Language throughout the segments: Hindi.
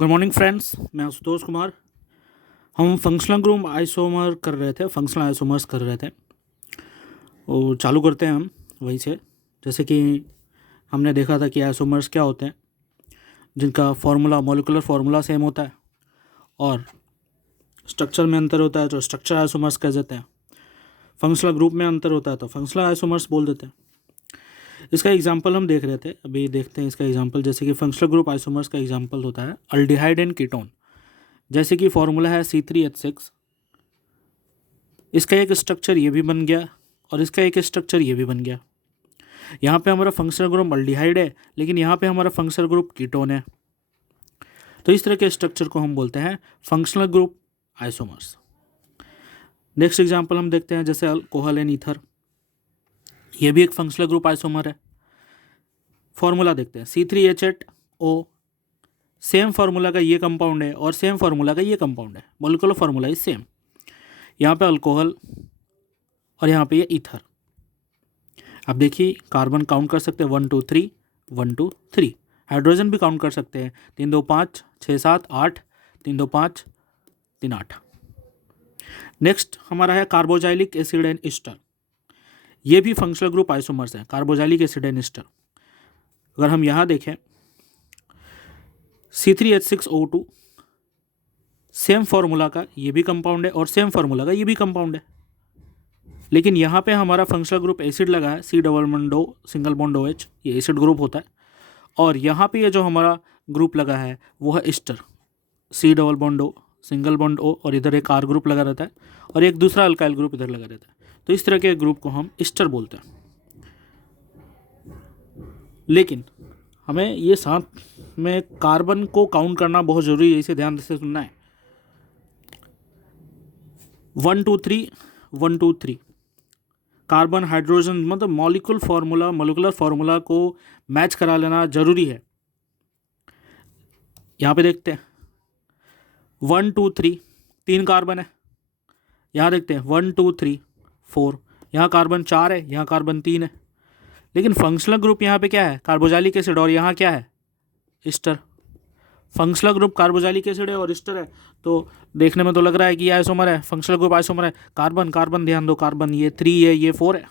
गुड मॉर्निंग फ्रेंड्स, मैं आशुतोष कुमार। हम फंक्शनल ग्रुप आइसोमर कर रहे थे, फंक्शनल आइसोमर्स कर रहे थे। वो चालू करते हैं हम वहीं से। जैसे कि हमने देखा था कि आइसोमर्स क्या होते हैं, जिनका फार्मूला मॉलिक्यूलर फार्मूला सेम होता है और स्ट्रक्चर में अंतर होता है, तो स्ट्रक्चर आइसोमर्स कह देते हैं। फंक्शनल ग्रुप में अंतर होता है तो फंक्शनल आइसोमर्स बोल देते हैं। इसका एग्जांपल हम देख रहे थे, अभी देखते हैं इसका एग्जांपल। जैसे कि फंक्शनल ग्रुप आइसोमर्स का एग्जांपल होता है अल्डिहाइड एंड कीटोन। जैसे कि फॉर्मूला है C3H6, इसका एक स्ट्रक्चर ये भी बन गया और इसका एक स्ट्रक्चर ये भी बन गया। यहाँ पे हमारा फंक्शनल ग्रुप अल्डिहाइड है, लेकिन यहाँ पे हमारा फंक्शनल ग्रुप कीटोन है। तो इस तरह के स्ट्रक्चर को हम बोलते हैं functional group isomers. Next example हम देखते हैं, जैसे अल्कोहल एंड ईथर। ये भी एक फंक्शनल ग्रुप आइसोमर है। फॉर्मूला देखते हैं C3H8O। सेम फार्मूला का ये कंपाउंड है और सेम फार्मूला का ये कंपाउंड है, मॉलिक्यूलर फार्मूला इज सेम। यहाँ पे अल्कोहल और यहाँ पे ये ईथर। अब देखिए, कार्बन काउंट कर सकते हैं 1 2 3 1 2 3। हाइड्रोजन भी काउंट कर सकते हैं 3 2 5 6 7 8 3 2 5 3 8। नेक्स्ट हमारा है कार्बोजाइलिक एसिड एंड ईस्टर। ये भी फंक्शनल ग्रुप आइसोमर्स है, कार्बोजाइलिक एसिड एंड ईस्टर। अगर हम यहाँ देखें C3H6O2, सेम फार्मूला का ये भी कंपाउंड है और सेम फार्मूला का ये भी कंपाउंड है, लेकिन यहाँ पे हमारा फंक्शनल ग्रुप एसिड लगा है, C double bond O single bond OH, ये एसिड ग्रुप होता है। और यहाँ पे ये जो हमारा ग्रुप लगा है वो है Easter, C double bond O single bond O, और इधर एक R ग्रुप लगा रहता है और एक दूसरा अल्काइल ग्रुप इधर लगा रहता है। तो इस तरह के ग्रुप को हम ईस्टर बोलते हैं। लेकिन हमें ये साथ में कार्बन को काउंट करना बहुत ज़रूरी है, इसे ध्यान से सुनना है। 1 2 3 1 2 3 कार्बन हाइड्रोजन, मतलब मॉलिक्यूलर फार्मूला को मैच करा लेना जरूरी है। यहाँ पे देखते हैं 1 2 3 3 कार्बन है। यहाँ देखते हैं 1 2 3 4, यहाँ कार्बन 4 है, यहाँ कार्बन 3 है। लेकिन फंक्शनल ग्रुप यहाँ पे क्या है, कार्बोजाइलिक एसिड, और यहाँ क्या है, Easter. Functional group carboxylic acid है और ईस्टर है, तो देखने में तो लग रहा है कि ये आइसोमर है, फंक्शनल ग्रुप आइसोमर है। कार्बन कार्बन ध्यान दो, कार्बन ये 3 है, ये 4 है,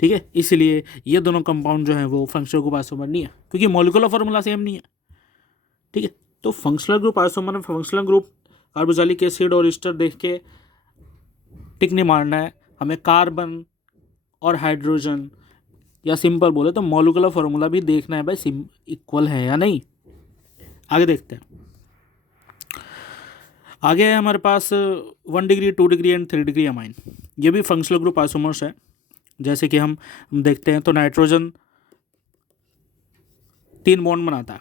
ठीक है। इसलिए ये दोनों कंपाउंड जो है वो फंक्शनल ग्रुप आइसोमर नहीं है, क्योंकि मॉलिक्यूलर फार्मूला सेम नहीं है, ठीक है। तो फंक्शनल ग्रुप आइसोमर में फंक्शनल ग्रुप कार्बोजाइलिक एसिड और ईस्टर देख के टिक नहीं मारना है, हमें कार्बन और हाइड्रोजन, या सिंपल बोले तो मॉलिक्यूलर फार्मूला भी देखना है, भाई इक्वल है या नहीं। आगे देखते हैं। आगे है हमारे पास 1 degree 2 degree and 3 degree amine. ये भी फंक्शनल ग्रुप आइसोमर्स है। जैसे कि हम देखते हैं तो नाइट्रोजन 3 बॉन्ड बनाता है।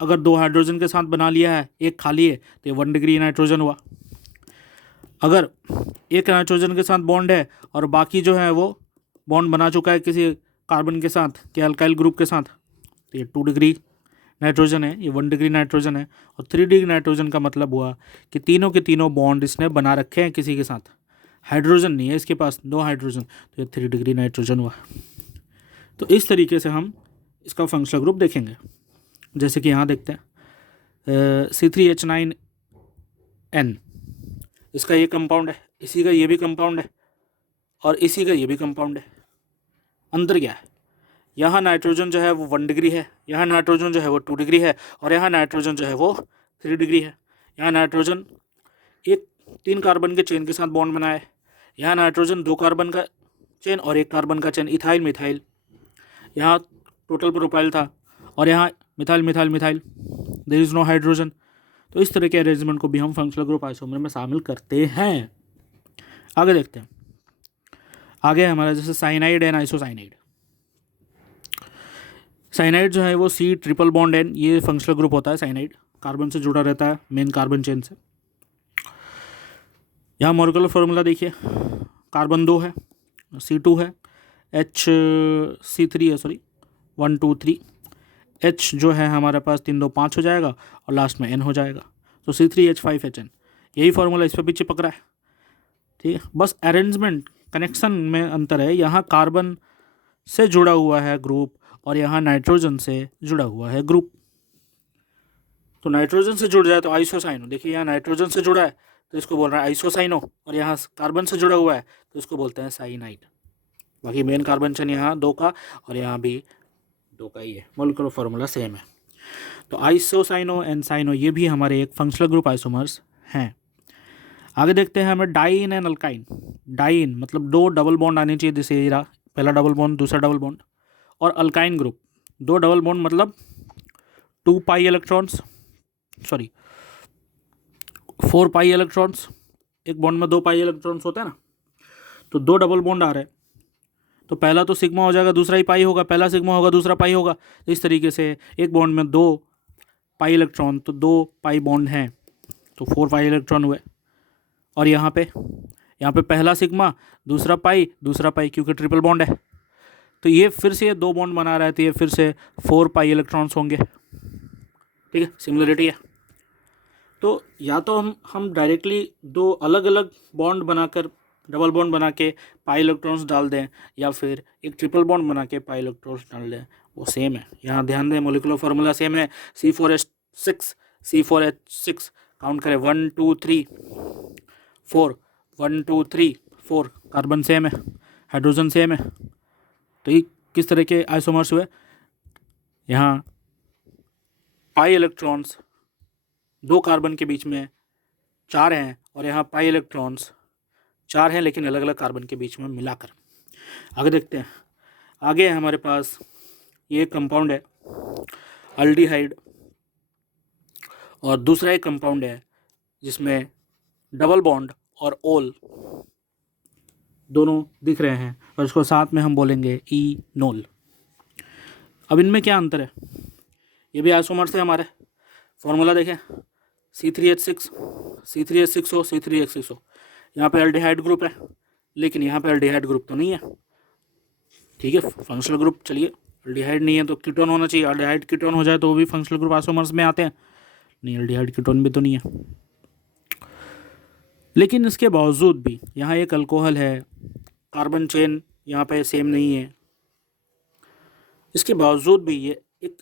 अगर 2 हाइड्रोजन के साथ बना लिया है, एक खाली है, तो ये 1 डिग्री नाइट्रोजन हुआ। अगर एक नाइट्रोजन के साथ बॉन्ड है और बाकी जो है वो बॉन्ड बना चुका है किसी कार्बन के साथ, के अल्काइल ग्रुप के साथ, तो ये 2 डिग्री नाइट्रोजन है, ये 1 डिग्री नाइट्रोजन है। और 3 डिग्री नाइट्रोजन का मतलब हुआ कि तीनों के तीनों बॉन्ड इसने बना रखे हैं किसी के साथ, हाइड्रोजन नहीं है इसके पास, 2 हाइड्रोजन, तो ये 3 डिग्री नाइट्रोजन हुआ। तो इस तरीके से हम इसका फंक्शनल ग्रुप देखेंगे। जैसे कि यहाँ देखते हैं C3H9N, इसका ये कंपाउंड है, इसी का ये भी कंपाउंड है और इसी का ये भी कंपाउंड है। अंतर क्या है, यहाँ नाइट्रोजन जो है वो 1 डिग्री है, यहाँ नाइट्रोजन जो है वो 2 डिग्री है, और यहाँ नाइट्रोजन जो है वो 3 डिग्री है। यहाँ नाइट्रोजन एक 3 कार्बन के चेन के साथ बॉन्ड बनाए, यहाँ नाइट्रोजन 2 कार्बन का चेन और 1 कार्बन का चेन, इथाइल मिथाइल। यहाँ टोटल प्रोपाइल था और यहाँ methyl methyl methyl, there is no hydrogen. तो इस तरह के अरेंजमेंट को भी हम फंक्शनल ग्रुप आइसोमर में शामिल करते हैं। आगे देखते हैं। आगे हमारा जैसे साइनाइड एंड आइसोसाइनाइड। साइनाइड जो है वो C ट्रिपल बॉन्ड N, ये फंक्शनल ग्रुप होता है। साइनाइड कार्बन से जुड़ा रहता है, मेन कार्बन चेन से। यहाँ मॉलिक्यूलर फार्मूला देखिए, कार्बन 2 है, C2 है, C3 है, सॉरी 1 2 3, H जो है हमारे पास 3 2 5 हो जाएगा और लास्ट में N हो जाएगा, तो C3H5HN। यही फार्मूला इस पर भी चिपक रहा है, ठीक है। बस अरेंजमेंट कनेक्शन में अंतर है, यहाँ कार्बन से जुड़ा हुआ है ग्रुप और यहाँ नाइट्रोजन से जुड़ा हुआ है ग्रुप। तो नाइट्रोजन से जुड़ जाए तो आइसोसाइनो, देखिए यहाँ नाइट्रोजन से जुड़ा है तो इसको बोल रहा है आइसोसाइनो, और यहाँ कार्बन से जुड़ा हुआ है तो इसको बोलते हैं साइनाइड। बाकी मेन कार्बन चेन यहाँ 2 का और यहाँ भी 2 का ही है, मोलिकुलर फार्मूला सेम है। तो आइसोसाइनो एंड साइनो ये भी हमारे एक फंक्शनल ग्रुप आइसोमर्स हैं। आगे देखते हैं हमें डाइन एंड अल्काइन। डाइन मतलब 2 डबल बॉन्ड आने चाहिए, जैसे ये रहा, पहला डबल बॉन्ड दूसरा डबल बॉन्ड। और अल्काइन ग्रुप 2 डबल बॉन्ड मतलब 2 pi electrons, sorry 4 pi electrons, एक बॉन्ड में 2 पाई इलेक्ट्रॉन्स होते हैं ना, तो 2 डबल बॉन्ड आ रहे हैं तो पहला तो सिग्मा हो जाएगा, दूसरा ही पाई होगा, पहला सिग्मा होगा दूसरा पाई होगा। तो इस तरीके से एक बॉन्ड में 2 पाई इलेक्ट्रॉन, तो 2 पाई बॉन्ड हैं तो 4 पाई इलेक्ट्रॉन हुए। और यहाँ पे पहला सिग्मा दूसरा पाई क्योंकि ट्रिपल बॉन्ड है, तो ये फिर से 2 बॉन्ड बना रहा है तो ये फिर से 4 पाई इलेक्ट्रॉन्स होंगे। ठीक है, सिमिलरिटी है। तो या तो हम डायरेक्टली 2 अलग अलग बॉन्ड बनाकर, डबल बॉन्ड बना के पाई इलेक्ट्रॉन्स डाल दें, या फिर एक ट्रिपल बॉन्ड बना के पाई इलेक्ट्रॉन्स डाल दें, वो सेम है। यहाँ ध्यान दें मोलिकुलर फार्मूला सेम है, C4H6 काउंट करें 1 2 3 4, 1 2 3 4, कार्बन सेम है, हाइड्रोजन सेम है। तो ये किस तरह के आइसोमर्स हुए, यहाँ पाई इलेक्ट्रॉन्स 2 कार्बन के बीच में 4 हैं, और यहाँ पाई इलेक्ट्रॉन्स 4 हैं लेकिन अलग अलग कार्बन के बीच में मिलाकर। आगे देखते हैं, आगे हमारे पास ये कंपाउंड है अल्डिहाइड, और दूसरा एक कंपाउंड है जिसमें डबल बॉन्ड और ओल दोनों दिख रहे हैं, और इसको साथ में हम बोलेंगे इनोल। अब इनमें क्या अंतर है, ये भी आइसोमर्स है हमारे। फॉर्मूला देखें, C3H6 हो, C3H6 हो, यहाँ पे एल्डिहाइड ग्रुप है लेकिन यहाँ पे एल्डिहाइड ग्रुप तो नहीं है। ठीक है, फंक्शनल ग्रुप, चलिए एल्डिहाइड नहीं है तो कीटोन होना चाहिए, एल्डिहाइड कीटोन हो जाए तो वो भी फंक्शनल ग्रुप आइसोमर्स में आते हैं, नहीं एल्डिहाइड कीटोन भी तो नहीं है। लेकिन इसके बावजूद भी यहाँ एक अल्कोहल है, कार्बन चेन यहाँ पे सेम नहीं है, इसके बावजूद भी ये एक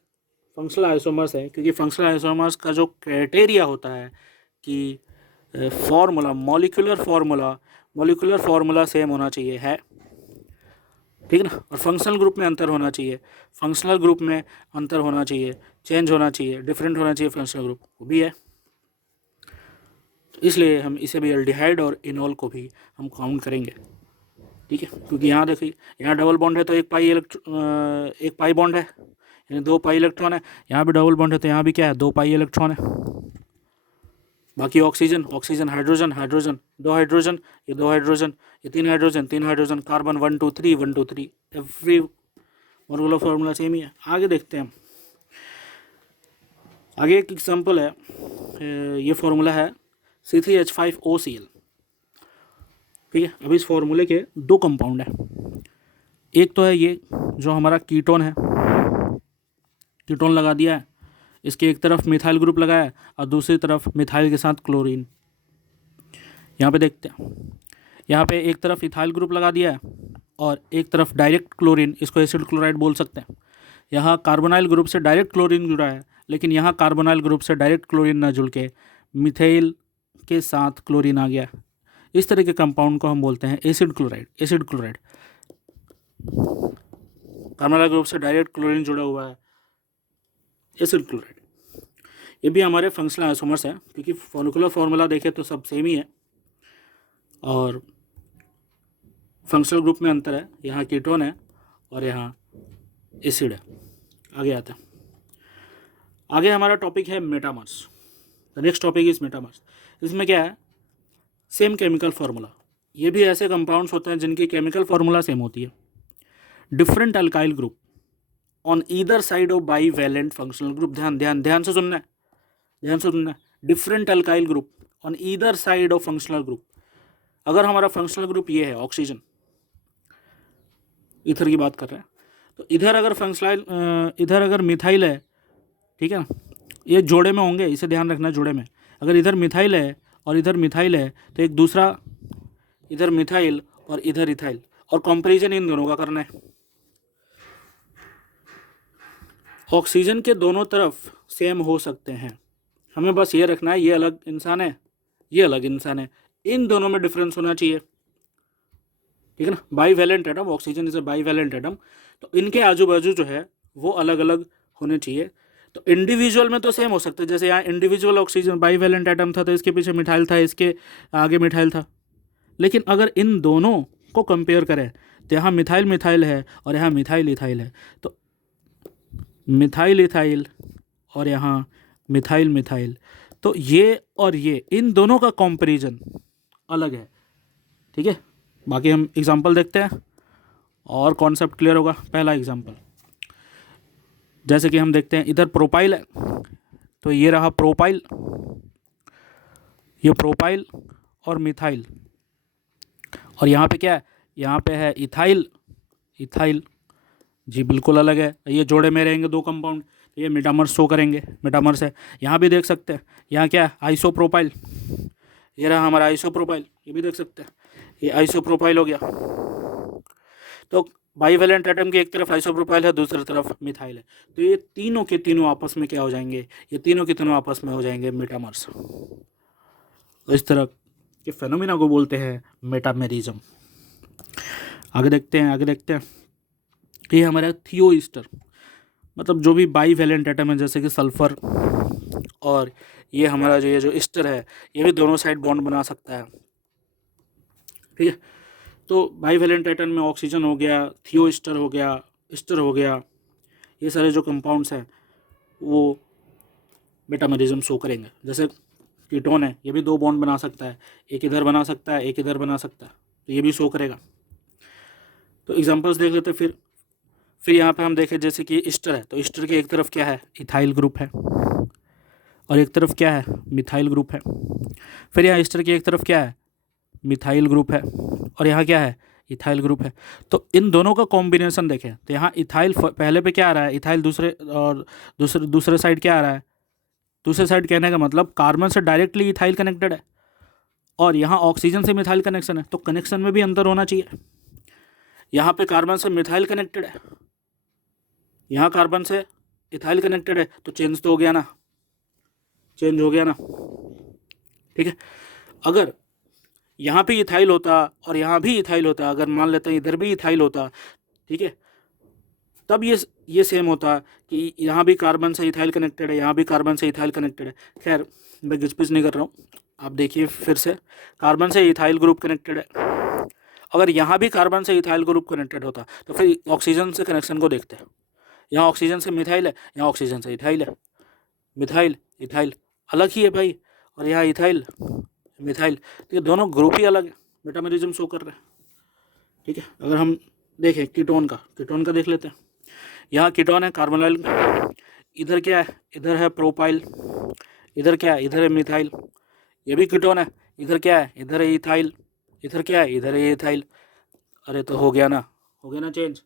फंक्शनल आइसोमर्स है, क्योंकि फंक्शनल आइसोमर्स का जो क्राइटेरिया होता है कि फॉर्मूला, मॉलिक्यूलर फार्मूला सेम होना चाहिए है, ठीक ना। और फंक्शनल ग्रुप में अंतर होना चाहिए, चेंज होना चाहिए, डिफरेंट होना चाहिए फंक्शनल ग्रुप, वो भी है। तो इसलिए हम इसे भी एल्डिहाइड और इनोल को भी हम काउंट करेंगे। ठीक है, क्योंकि यहाँ देखिए, यहाँ डबल बॉन्ड है तो एक पाई बॉन्ड है, यानी 2 पाई इलेक्ट्रॉन है। यहाँ भी डबल बॉन्ड है तो यहाँ भी क्या है, 2 पाई इलेक्ट्रॉन है। बाकी ऑक्सीजन, हाइड्रोजन, 2 हाइड्रोजन, ये 2 हाइड्रोजन, ये 3 hydrogen, carbon 1 2 3, every molecular formula same ही है। आगे देखते हैं, आगे एक एग्जांपल है, ये फार्मूला है C3H5OCl। ठीक है, अभी इस फार्मूले के 2 कंपाउंड है, एक तो है ये जो हमारा कीटोन है, कीटोन लगा दिया है, इसके एक तरफ मिथाइल ग्रुप लगाया है और दूसरी तरफ मिथाइल के साथ क्लोरीन। यहाँ पे देखते हैं, यहाँ पे एक तरफ इथाइल ग्रुप लगा दिया है और एक तरफ डायरेक्ट क्लोरीन, इसको एसिड क्लोराइड बोल सकते हैं। यहाँ कार्बोनाइल ग्रुप से डायरेक्ट क्लोरीन जुड़ा है, लेकिन यहाँ कार्बोनाइल ग्रुप से डायरेक्ट क्लोरीन ना जुड़ के मिथाइल के साथ क्लोरीन आ गया। इस तरह के कंपाउंड को हम बोलते हैं एसिड क्लोराइड। कार्बोनाइल ग्रुप से डायरेक्ट क्लोरीन जुड़ा हुआ है, एसिड क्लोराइड। ये भी हमारे फंक्शनल आइसोमर्स हैं, क्योंकि मोलिकुलर फार्मूला देखें तो सब सेम ही है और फंक्शनल ग्रुप में अंतर है, यहाँ कीटोन है और यहाँ एसिड है। आगे आता है, आगे हमारा टॉपिक है metamers. The next topic is metamers. इसमें क्या है, सेम केमिकल फार्मूला। ये भी ऐसे कंपाउंड्स होते हैं जिनकी केमिकल फार्मूला सेम होती है। Different alkyl group on either side of bivalent functional group. ध्यान से सुनना है। Different alkyl group on either side of functional group. अगर हमारा फंक्शनल ग्रुप ये है ऑक्सीजन, इथर की बात कर रहे हैं, तो इधर अगर मिथाइल है, ठीक है ना, ये जोड़े में होंगे, इसे ध्यान रखना, जोड़े में। अगर इधर मिथाइल है और इधर मिथाइल है तो एक दूसरा, इधर मिथाइल और इधर इथाइल, और कंपैरिजन इन दोनों का करना है। ऑक्सीजन के दोनों तरफ सेम हो सकते हैं, हमें बस ये रखना है, ये अलग इंसान है, ये अलग इंसान है, इन दोनों में डिफरेंस होना चाहिए, ठीक है ना। Bivalent atom, oxygen is a bivalent atom, तो इनके आजू बाजू जो है वो अलग अलग होने चाहिए। तो इंडिविजुअल में तो सेम हो सकता है, जैसे यहाँ इंडिविजुअल ऑक्सीजन बाईवैलेंट एटम था तो इसके पीछे मिथाइल था, इसके आगे मिथाइल था। लेकिन अगर इन दोनों को कंपेयर करें तो यहाँ मिथाइल मिथाइल है और यहाँ मिथाइल इथाइल है, तो मिथाइल इथाइल और यहाँ मिथाइल मिथाइल, तो ये और ये इन दोनों का कंपैरिजन अलग है, ठीक है। बाकी हम एग्जांपल देखते हैं और कॉन्सेप्ट क्लियर होगा। पहला एग्जांपल, जैसे कि हम देखते हैं इधर प्रोपाइल है, तो ये रहा प्रोपाइल, ये प्रोपाइल और मिथाइल, और यहाँ पे क्या है, यहाँ पे है इथाइल, इथाइल जी बिल्कुल अलग है। ये जोड़े में रहेंगे दो कंपाउंड, ये मेटामर्स शो करेंगे, मेटामर्स है। यहाँ भी देख सकते हैं, यहाँ क्या है आइसोप्रोपाइल, ये रहा हमारा आइसोप्रोपाइल, ये भी देख सकते हैं, ये आइसोप्रोपाइल हो गया। तो बाईवैलेंट एटम की एक तरफ आइसोप्रोपाइल है, दूसरी तरफ मिथाइल है, तो ये तीनों के तीनों आपस में क्या हो जाएंगे, ये तीनों के तीनों आपस में हो जाएंगे मेटामर्स। तो इस तरह के फेनोमेना को बोलते हैं मेटामेरिज्म। आगे देखते हैं, आगे देखते हैं। ये हमारा थियोईस्टर, मतलब जो भी बाईवैलेंट एटम है जैसे कि सल्फर, और ये हमारा जो ये जो ईस्टर है ये भी दोनों साइड बॉन्ड बना सकता है, ठीक है। तो बाईवैलेंट एटम में ऑक्सीजन हो गया, थियोईस्टर हो गया, ईस्टर हो गया, ये सारे जो कंपाउंड्स हैं वो मेटामेरिज्म शो करेंगे। जैसे कीटोन है, ये भी दो बॉन्ड बना सकता है, एक इधर बना सकता है, एक इधर बना सकता है, तो ये भी शो करेगा। तो एग्जांपल्स देख लेते हैं। फिर यहाँ पे हम देखें जैसे कि ईस्टर है, तो ईस्टर की एक तरफ क्या है इथाइल ग्रुप है और एक तरफ क्या है मिथाइल ग्रुप है। फिर यहाँ ईस्टर की एक तरफ क्या है मिथाइल ग्रुप है और यहाँ क्या है इथाइल ग्रुप है। तो इन दोनों का कॉम्बिनेशन देखें तो यहाँ इथाइल पहले पे क्या आ रहा है, इथाइल दूसरे, और दूसरे साइड क्या आ रहा है, दूसरे साइड कहने का मतलब कार्बन से डायरेक्टली इथाइल कनेक्टेड है और यहाँ ऑक्सीजन से मिथाइल कनेक्शन है, तो कनेक्शन में भी अंतर होना चाहिए। यहाँ पे कार्बन से मिथाइल कनेक्टेड है, यहाँ कार्बन से इथाइल कनेक्टेड है, तो चेंज तो हो गया ना, चेंज हो गया ना, ठीक है। अगर यहाँ भी इथाइल होता और यहाँ भी इथाइल होता, अगर मान लेते हैं इधर भी इथाइल होता, ठीक है, तब ये सेम होता कि यहाँ भी कार्बन से इथाइल कनेक्टेड है, यहाँ भी कार्बन से इथाइल कनेक्टेड है। खैर मैं घिसपिच नहीं कर रहा हूँ, आप देखिए फिर से, कार्बन से इथाइल ग्रुप कनेक्टेड है। अगर यहाँ भी कार्बन से इथाइल ग्रुप कनेक्टेड होता तो फिर ऑक्सीजन से कनेक्शन को देखते हैं। यहाँ ऑक्सीजन से मिथाइल है, यहाँ ऑक्सीजन से इथाइल है, मिथाइल इथाइल अलग ही है भाई, और यहाँ इथाइल मिथाइल, तो ये दोनों ग्रुप ही अलग है, मेटामेरिज्म शो कर रहे हैं, ठीक है। अगर हम देखें कीटोन का देख लेते हैं। यहाँ कीटोन है कार्बोनाइल, इधर क्या है, इधर है प्रोपाइल, इधर क्या है, इधर है मिथाइल, ये भी कीटोन है, इधर क्या है, इधर है इथाइल, इधर क्या है, इधर है इथाइल। अरे तो हो गया ना, चेंज,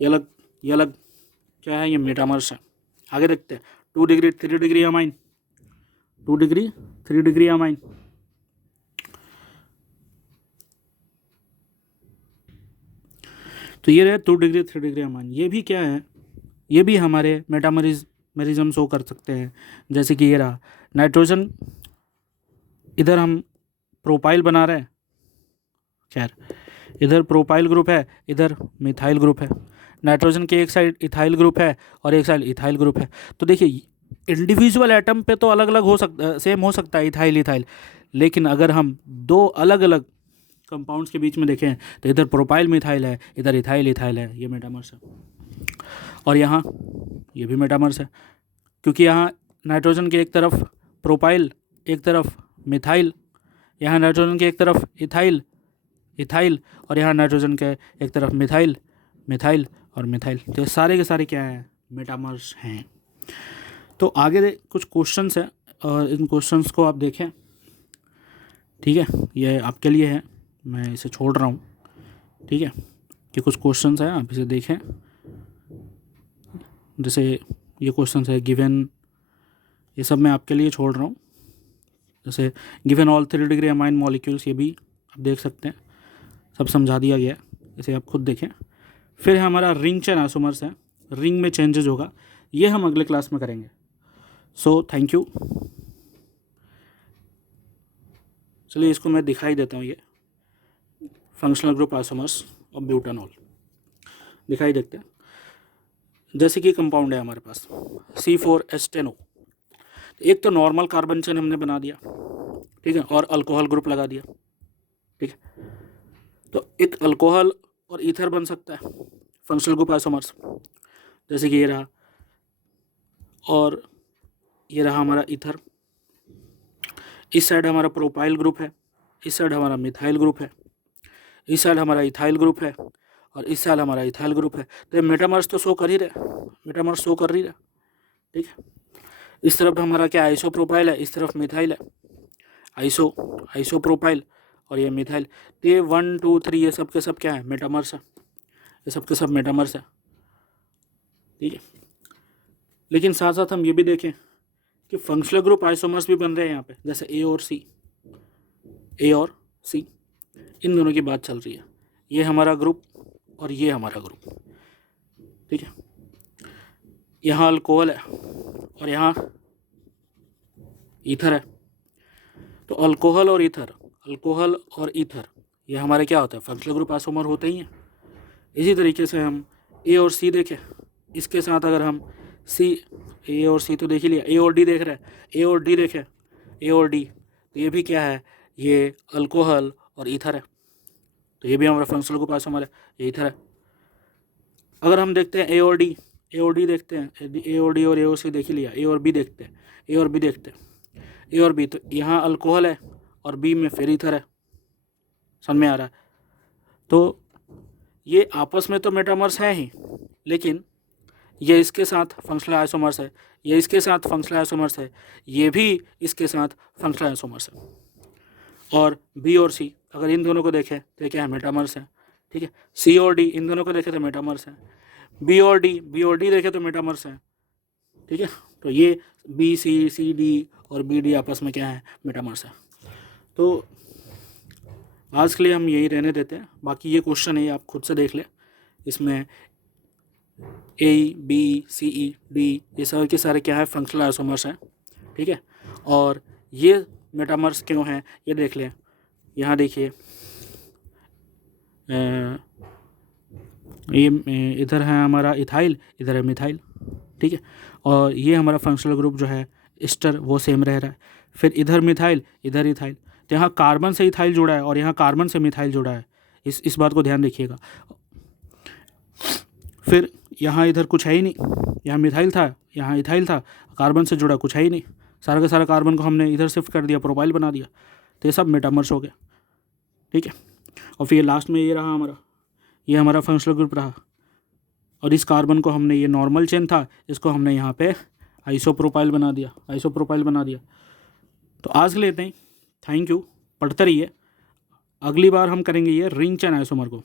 ये अलग क्या है, ये मेटामर्स है। आगे देखते हैं 2 degree 3 degree amine, 2 degree 3 degree amine, तो ये रहे 2 डिग्री 3 डिग्री अमाइन। ये भी क्या है, ये भी हमारे मेटामेरिज्म शो कर सकते हैं। जैसे कि ये रहा नाइट्रोजन, इधर हम प्रोपाइल बना रहे हैं, खैर इधर प्रोपाइल ग्रुप है, इधर मिथाइल ग्रुप है, नाइट्रोजन के एक साइड इथाइल ग्रुप है और एक साइड इथाइल ग्रुप है। तो देखिए इंडिविजुअल एटम पे तो अलग अलग हो सकता, सेम हो सकता है इथाइल इथाइल, लेकिन अगर हम दो अलग अलग कंपाउंड्स के बीच में देखें तो इधर प्रोपाइल मिथाइल है, इधर इथाइल इथाइल है, ये मेटामर्स है। और यहाँ ये भी मेटामर्स है, क्योंकि यहाँ नाइट्रोजन के एक तरफ प्रोपाइल, एक तरफ मिथाइल, यहाँ नाइट्रोजन के एक तरफ इथाइल इथाइल, और यहाँ नाइट्रोजन के एक तरफ मिथाइल मिथाइल और मिथाइल, तो ये सारे के सारे क्या हैं, मेटामर्स हैं। तो आगे कुछ क्वेश्चंस हैं और इन क्वेश्चंस को आप देखें, ठीक है, ये आपके लिए है, मैं इसे छोड़ रहा हूँ, ठीक है, कि कुछ क्वेश्चंस हैं आप इसे देखें। जैसे ये क्वेश्चंस है गिवन, ये सब मैं आपके लिए छोड़ रहा हूँ। जैसे given all 3 degree amine molecules, ये भी आप देख सकते हैं, सब समझा दिया गया, इसे आप खुद देखें। फिर हमारा रिंग चेन आइसोमर्स है, रिंग में चेंजेज होगा, ये हम अगले क्लास में करेंगे, सो थैंक यू। चलिए इसको मैं दिखाई देता हूँ, ये फंक्शनल ग्रुप आइसोमर्स और ब्यूटानॉल दिखाई देते हैं। जैसे कि कंपाउंड है हमारे पास C4H10O। एक तो नॉर्मल कार्बन चेन हमने बना दिया, ठीक है, और अल्कोहल ग्रुप लगा दिया, ठीक है। तो एक अल्कोहल और ईथर बन सकता है फंक्शनल ग्रुप आइसोमर्स, जैसे कि ये रहा, और ये रहा हमारा ईथर। इस साइड हमारा प्रोपाइल ग्रुप है, इस साइड हमारा मिथाइल ग्रुप है, इस साइड हमारा इथाइल ग्रुप है, और इस साइड हमारा इथाइल ग्रुप है। तो ये मेटामर्स तो शो कर ही रहे, मेटामर्स शो कर ही रहा, ठीक है। इस तरफ हमारा क्या आइसोप्रोपाइल है, इस तरफ मिथाइल है, आइसोप्रोपाइल और ये मिथाइल। तो ये 1 2 3 ये सब के सब क्या है, मेटामर्स है, ये सब के सब मेटामर्स है, ठीक है। लेकिन साथ साथ हम ये भी देखें कि फंक्शनल ग्रुप आइसोमर्स भी बन रहे हैं यहाँ पे, जैसे ए और सी, इन दोनों की बात चल रही है। ये हमारा ग्रुप और ये हमारा ग्रुप, ठीक है। यहाँ अल्कोहल है और यहाँ ईथर है। तो अल्कोहल और ईथर ये हमारे क्या होता है, फंक्शनल ग्रुप आइसोमर होते ही हैं। इसी तरीके से हम ए और सी देखें, इसके साथ अगर हम ए और सी तो देख ही लिया, ए और डी देख रहे हैं, ए और डी देखें, ए और डी, तो ये भी क्या है, ये अल्कोहल और ईथर है। तो ये भी हमारा फंक्शनल ग्रुप आइसोमर है, ये ईथर है। अगर हम देखते हैं ए और डी देखते हैं, ए और डी और ए और सी देख ही लिया, ए और बी देखते हैं, ए और बी, तो यहाँ अल्कोहल है और बी में फिर ईथर है, समझ में आ रहा है। तो ये आपस में तो मेटामर्स हैं ही, लेकिन ये इसके साथ फंक्शनल आइसोमर्स है, ये इसके साथ फंक्शनल आइसोमर्स है, ये भी इसके साथ फंक्शनल आइसोमर्स है। और बी और सी अगर इन दोनों को देखें तो क्या है, मेटामर्स है, ठीक है। सी और डी इन दोनों को देखें तो मेटामर्स है, बी और डी देखें तो मेटामर्स है, ठीक है। तो ये बी सी डी और बी डी आपस में क्या है, मेटामर्स है। तो आज के लिए हम यही रहने देते हैं, बाकी ये क्वेश्चन है आप खुद से देख लें, इसमें A B C E D ये सारे के सारे क्या है, फंक्शनल आइसोमर्स हैं, ठीक है। और ये मेटामर्स क्यों हैं ये देख लें। यहाँ देखिए ये इधर है हमारा इथाइल, इधर है मिथाइल, ठीक है। और ये हमारा फंक्शनल ग्रुप जो है एस्टर वो सेम रह रहा है। फिर इधर मिथाइल, इधर इथाइल, तो यहाँ कार्बन से इथाइल जुड़ा है और यहाँ कार्बन से मिथाइल जुड़ा है, इस बात को ध्यान रखिएगा। फिर यहाँ इधर कुछ है ही नहीं, यहाँ मिथाइल था, यहाँ इथाइल था, कार्बन से जुड़ा कुछ है ही नहीं, सारा का सारा कार्बन को हमने इधर शिफ्ट कर दिया, प्रोपाइल बना दिया, तो ये सब मेटामर्स हो गया, ठीक है। और फिर लास्ट में ये रहा हमारा, ये हमारा फंक्शनल ग्रुप रहा, और इस कार्बन को हमने, ये नॉर्मल चेन था, इसको हमने यहाँ पे आइसोप्रोपाइल बना दिया। तो आज के लिए इतना ही, थैंक यू, पढ़ते रहिए। अगली बार हम करेंगे ये रिंग चेन आइसोमर को।